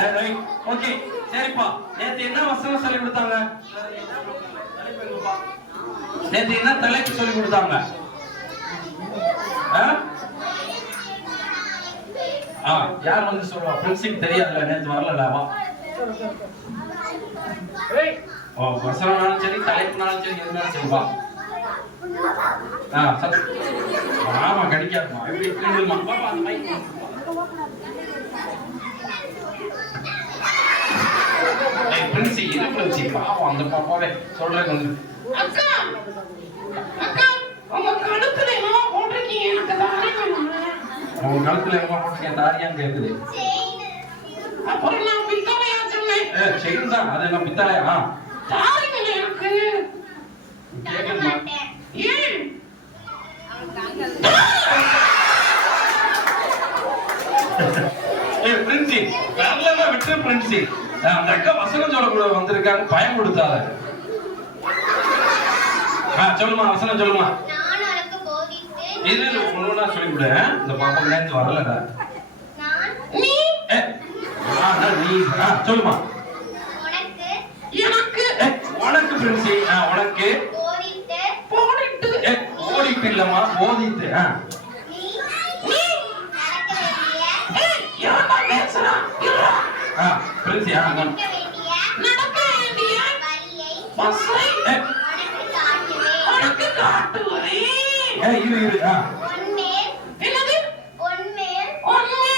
சரி ஓகே சரிப்பா. நேத்து என்ன வசனம் சொல்லி கொடுத்தாங்க? நேத்து என்ன தலைப்பு சொல்லி கொடுத்தாங்க? யார் வந்து சொல்லுவா? பிரின்சிப் தெரியாதுல்ல, நேத்து வரலவா? வசனம்னாலும் சரி தலைப்புனாலும் சரி எதுனாலும் சரிவா. ஆமா கிடைக்காதுமா. பிரின்சி இது பிரின்சி பாவம் அந்த பாப்பாவே சொல்றேன் வந்து. அக்கா அக்கா உங்க கழுத்துல என்ன போட்டுருக்கீங்க? எனக்கு தாரி வேணும். உங்க கழுத்துல என்ன போட்டுருக்கீங்க? தாரியான்னு கேக்குது. அப்புறம் நான் பித்தளையா சொன்னேன். செயின் தான். அது என்ன பித்தளையா? தாரி வேணும் எனக்கு. கேக்குதுமா. ஏன் பிரின்சி வரலன்னா விட்டு பிரின்சி. அந்த அக்கா வசனம் சொல்ல கூட வந்திருக்காங்க, பயம் கொடுத்தாத. சொல்லுமா வசனம் சொல்லுமா. இது ஒண்ணுனா சொல்லி விட. இந்த பாப்பா நேத்து வரலடா. நீ நீ சொல்லுமா. எனக்கு உனக்கு பிரின்சி. உனக்கு போடிட்டு ஓடிட்டு இல்லம்மா போதிட்டு. பிரின்சி நடக்க வேண்டிய பஸ்ஸை உனக்கு காட்டுகிறேன். இரு என்னது? ஒன்மே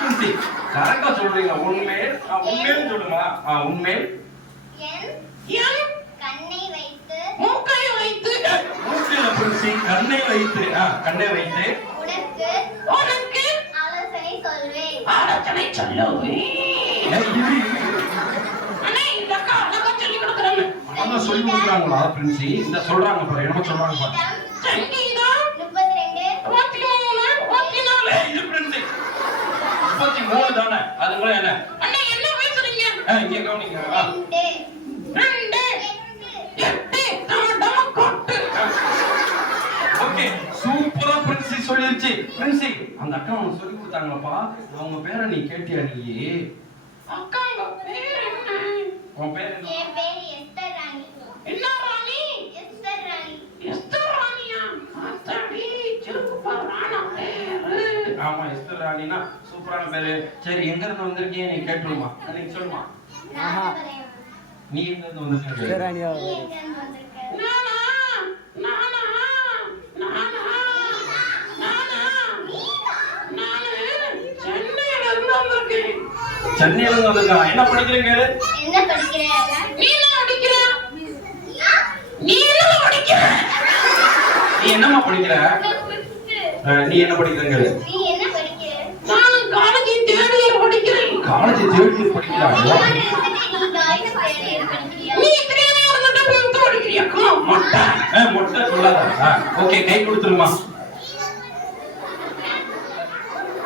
பிரின்சி கரெக்டா சொல்றீங்க. உண்மையில் உண்மையில் சொல்லுமா. உண்மையில் கண்ணை வைத்து மூக்கை வைத்து மூக்கையில பிரின்சி கண்ணை வைத்து கண்ணை வைத்து உனக்கு ஆலோசனை சொல்லுவேன். அண்ணே இந்த அக்கா அழகா சொல்லி கொடுக்குறாங்க. அழகா சொல்லி கொடுக்குறாங்களா பிரின்சி? இந்த சொல்றாங்க பாரு, என்ன சொல்றாங்க பாரு. சங்கீதம் 32 33 34. இது பிரின்சி 33 தானே? அதுங்கள என்ன? அண்ணே என்ன பேசுறீங்க? இங்க கவனிங்க. 2 8 தாண்டா கொட்டு. ஓகே சூப்பரா பிரின்சி சொல்லிருச்சு. பிரின்சி அந்த அக்கா உனக்கு சொல்லி கொடுத்தாங்களப்பா. அவங்க பேரை நீ கேட்டியா? நீ அக்காங்க பேர் என்ன? உன் பேர் என்ன? என் பேர் எஸ்தர் ராணி. என்ன ராணி? எஸ்தர் ராணி. எஸ்தர் ராணியா? அத்தடி சிறுப்பா ராணா பேரு. ஆமா எஸ்தர் ராணினா சூப்பரான பேரு. சரி எங்க இருந்து வந்திருக்கீங்க நீ கேட்டுருமா. நீ சொல்லுமா. நீ எங்க இருந்து வந்திருக்கீங்க? நீ எங்க இருந்து வந்திருக்க? நானா நானா சென்னையில இருந்து வந்திருக்கேன். சென்னையில இருந்து வந்திருக்கா? என்ன படிக்கிறீங்க? என்ன படிக்கிறீங்க? நீ என்ன படிக்கிற? நீ என்ன படிக்கிற? நீ என்னம்மா படிக்கிற? நீ என்ன படிக்கிறீங்க? நீ என்ன படிக்கிற? நான் காலேஜ் தேர்ட் இயர் படிக்கிறேன். காலேஜ் தேர்ட் இயர் படிக்கிறா? நீ காலேஜ் தேர்ட் இயர் படிக்கிறியா? நீ இத்தனை நேரம் இருந்துட்டு பிளஸ் படிக்கிறியா? மொட்டை மொட்டை சொல்லாத. ஓகே கை கொடுத்துருமா.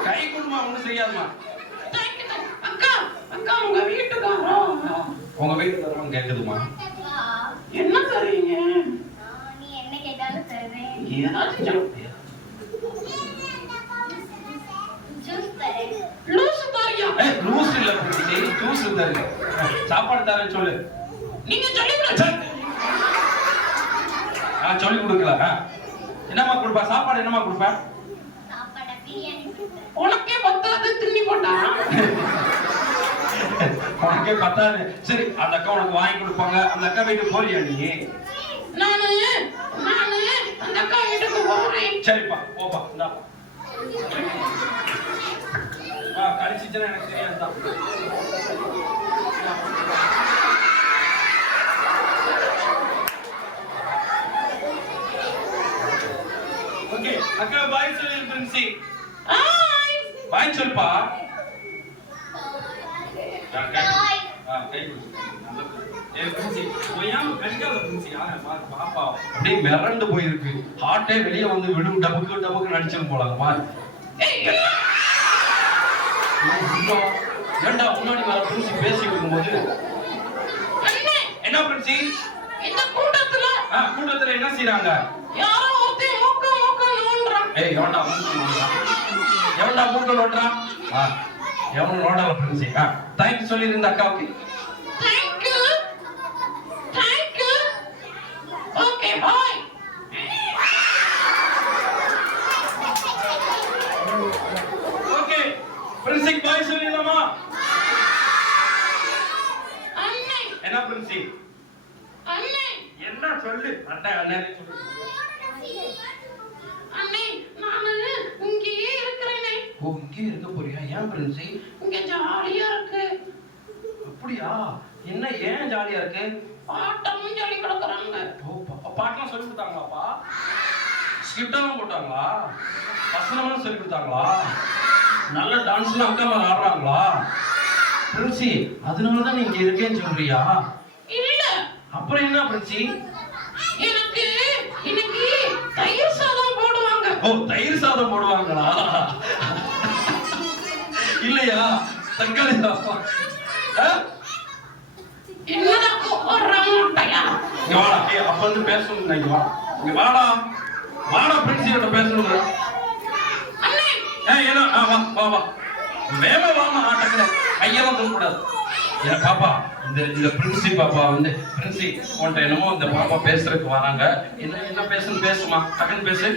கை கொடுமா. ஒண்ணும் செய்யாதுமா. அக்கா அக்கா உங்க வீட்டுக்காரோ? உங்க வீட்டுக்காரங்க கேக்குதுமா. என்ன தரீங்க? நீ என்ன கேட்டாலும் தரேன். ஏதாச்சும் சொல்லுங்க. ஜூஸ் தரேன். லூசு தாரியா? லூஸ் இல்ல பிரின்சி, ஜூஸ் தருங்க. சாப்பாடு தரேன்னு சொல்லு. நீங்க சொல்லி கொடுங்க. சொல்லி கொடுக்கல. என்னம்மா கொடுப்பா? சாப்பாடு என்னம்மா கொடுப்பா? சாப்பாடு பிரியாணி கொடுப்பேன். உனக்கே பத்தாது தின்னி போட்டா. உனக்கே பத்தாது. சரி அந்த அக்கா உனக்கு வாங்கி கொடுப்பாங்க. அந்த அக்கா வீட்டுக்கு போறியா நீ? நானு அந்த அக்கா வீட்டுக்கு போறேன். சரிப்பா போப்பா. இந்தாப்பா. கடிச்சிச்சுன்னா எனக்கு தெரியாதுதான். ஓகே அக்கா பாய் சொல்லு பிரின்சி. பாய் சொல்லுப்பா. கை அப்படியே மிரண்டு போயிருக்கு. ஹார்ட்டே வெளியே வந்து விடும். டபுக்கு டபுக்கு நடிச்சிடும் போல. ஏண்டா முன்னாடி வர பிரின்சி பேசிட்டு இருக்கும்போது என்ன பிரின்சி? இந்த கூட்டத்துல என்ன செய்யறாங்க? யாரோ ஒருத்தன் மூக்க மூக்க நோண்டுறான். ஏய் எவன்டா மூக்க நோட்டுறான்? எவனும் நோடல பிரின்சி. தேங்க்ஸ் சொல்லி இந்த அக்காவுக்கு. தேங்க்யூ. Okay bye. ஓகே பிரின்சிக்கு பாய் சொல்லிடலாமா? அண்ணே. என்ன பிரின்சி? அண்ணே. என்ன சொல்லு? அண்ணே சொல்லு. அண்ணே நானு இங்கேயே இருக்கிறேனே. ஓ இங்கே இருக்க போறியா? ஏன் பிரின்சி? இங்க ஜாலியா இருக்கு. அப்படியா? என்ன ஏன் ஜாலியா இருக்கு? பாட்டமும் சொல்லி கொடுக்குறாங்க. ஓ பாட்டெல்லாம் சொல்லி கொடுத்தாங்களாப்பா? ஸ்கிரிப்டெல்லாம் போட்டாங்களா? வசனமெல்லாம் சொல்லி கொடுத்தாங்களா? நல்ல டான்ஸ்லாம் அக்கா மேல ஆடுறாங்களா? பிரின்சி அதனாலதான் நீங்க இருக்கேன்னு சொல்றியா? இல்ல. அப்புறம் என்ன பிரின்சி? எனக்கு இன்னைக்கு தயிர் சாதம் போடுவாங்க. ஓ தயிர் சாதம் போடுவாங்களா? இல்லையா தக்காளி சாதம்? என்னடா போடுறாங்க முட்டையா? இங்க வாடா. அப்ப வந்து பேசணும். இங்க வா. இங்க வாடா பிரின்சியோட பேசணும். அண்ணே. என்ன வா வேலை வாமா. டக்குனு கையெல்லாம் தூக்கக்கூடாது. என் பாப்பா இந்த பிரின்சி பாப்பா வந்து பிரின்சி உன்ட்ட என்னமோ இந்த பாப்பா பேசுறதுக்கு வராங்க. என்ன பேசுன்னு பேசுமா. டக்குன்னு பேசு.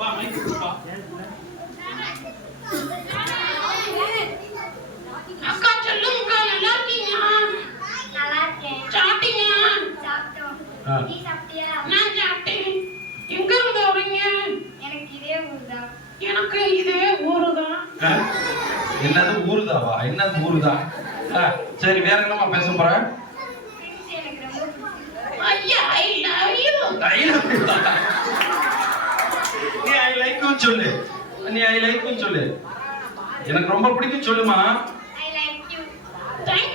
வா மைக் கொடுப்பா. அக்கா சொல்லுங்க, நல்லா இருக்கீங்களா? நல்லா இருக்கேன். சாப்பிட்டீங்களா? சாப்பிட்டோம். நீ சாப்பிட்டியா? நான் சாப்பிட்டேன். எங்க இருந்து வரீங்க? எனக்கு இதே ஊர்தான். எனக்கு இதே ஊருதான். என்னது ஊருதாவா? என்னது ஊருதா? சரி வேற என்னமா பேச போற? பிரின்சி எனக்கு ரொம்ப பிடிச்சிருக்கு. ஐயா ஐ லவ் யூ. நீ ஐ லைக் சொல்லு. எனக்கு ரொம்ப பிடிக்கும் சொல்லுமா. I like you. Thank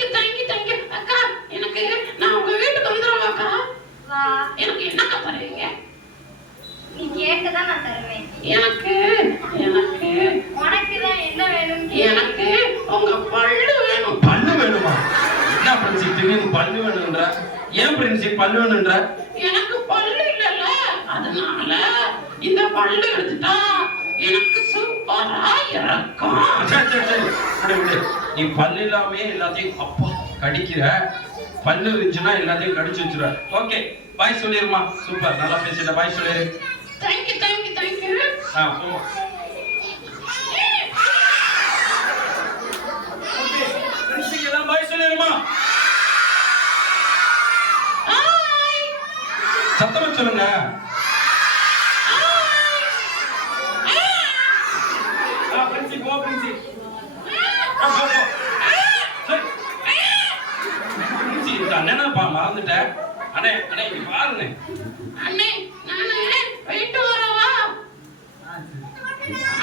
you. அக்கா எனக்கு நான் உங்க வீட்டுக்கு வந்துடுவேன் அக்கா. வா. எனக்கு என்னக்கா தருவீங்க? நீ கேட்டதான் நான் தருவேன். எனக்கு உனக்கு தான் என்ன வேணும்? எனக்கு உங்க பல்லு வேணும். பல்லு வேணுமா? என்ன பிரின்சி திடீர்னு பல்லு வேணும்ன்ற? ஏன் பிரின்சி பல்லு வேணும்ன்ற? எனக்கு பல்லு இல்லைல்ல, அதனால இந்த பல்லு எடுத்துட்டா எனக்கு சூப்பரா இருக்கும். சரி விடு. நீ பல்லு இல்லாமே எல்லாத்தையும் அப்பா கடிக்கிற. பல்லு இருந்துச்சுன்னா எல்லாத்தையும் கடிச்சு வச்சுற. Okay bye சொல்லிருமா. சூப்பர் நல்லா பேசிட்ட. பாய் சொல்லிரு. Thank you. போமா. ஓகே பிரின்சிக்கு எல்லாம் பாய் சொல்லிருமா. ஹாய். சத்தமா சொல்லுங்க. பிரின்சி போ பிரின்சி. பிரின்சி அண்ணனப்பா மறந்துட்டேன். அண்ணே இங்க பாருங்க. அண்ணே நானு போயிட்டு வரவா?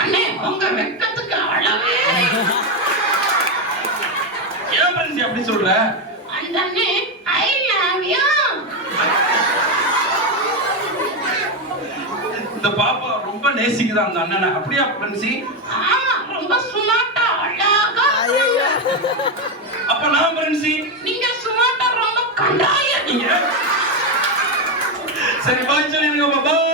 அண்ணே உங்க வெக்கத்துக்கு அளவே. ஏன் பிரின்சி அப்படி சொல்ற? அந்த அண்ணே ஐ லவ் யூ. இந்த பாப்பா ரொம்ப நேசிக்குதா அந்த அண்ணனை. அப்படியா பிரின்சி? ஆமா ரொம்ப சுமாட்டா அழகா. அப்ப நான் பிரின்சி. நீங்க சுமாட்டா ரொம்ப கண்டாய. சரி பாய் சொல்லிருங்க. பாய்.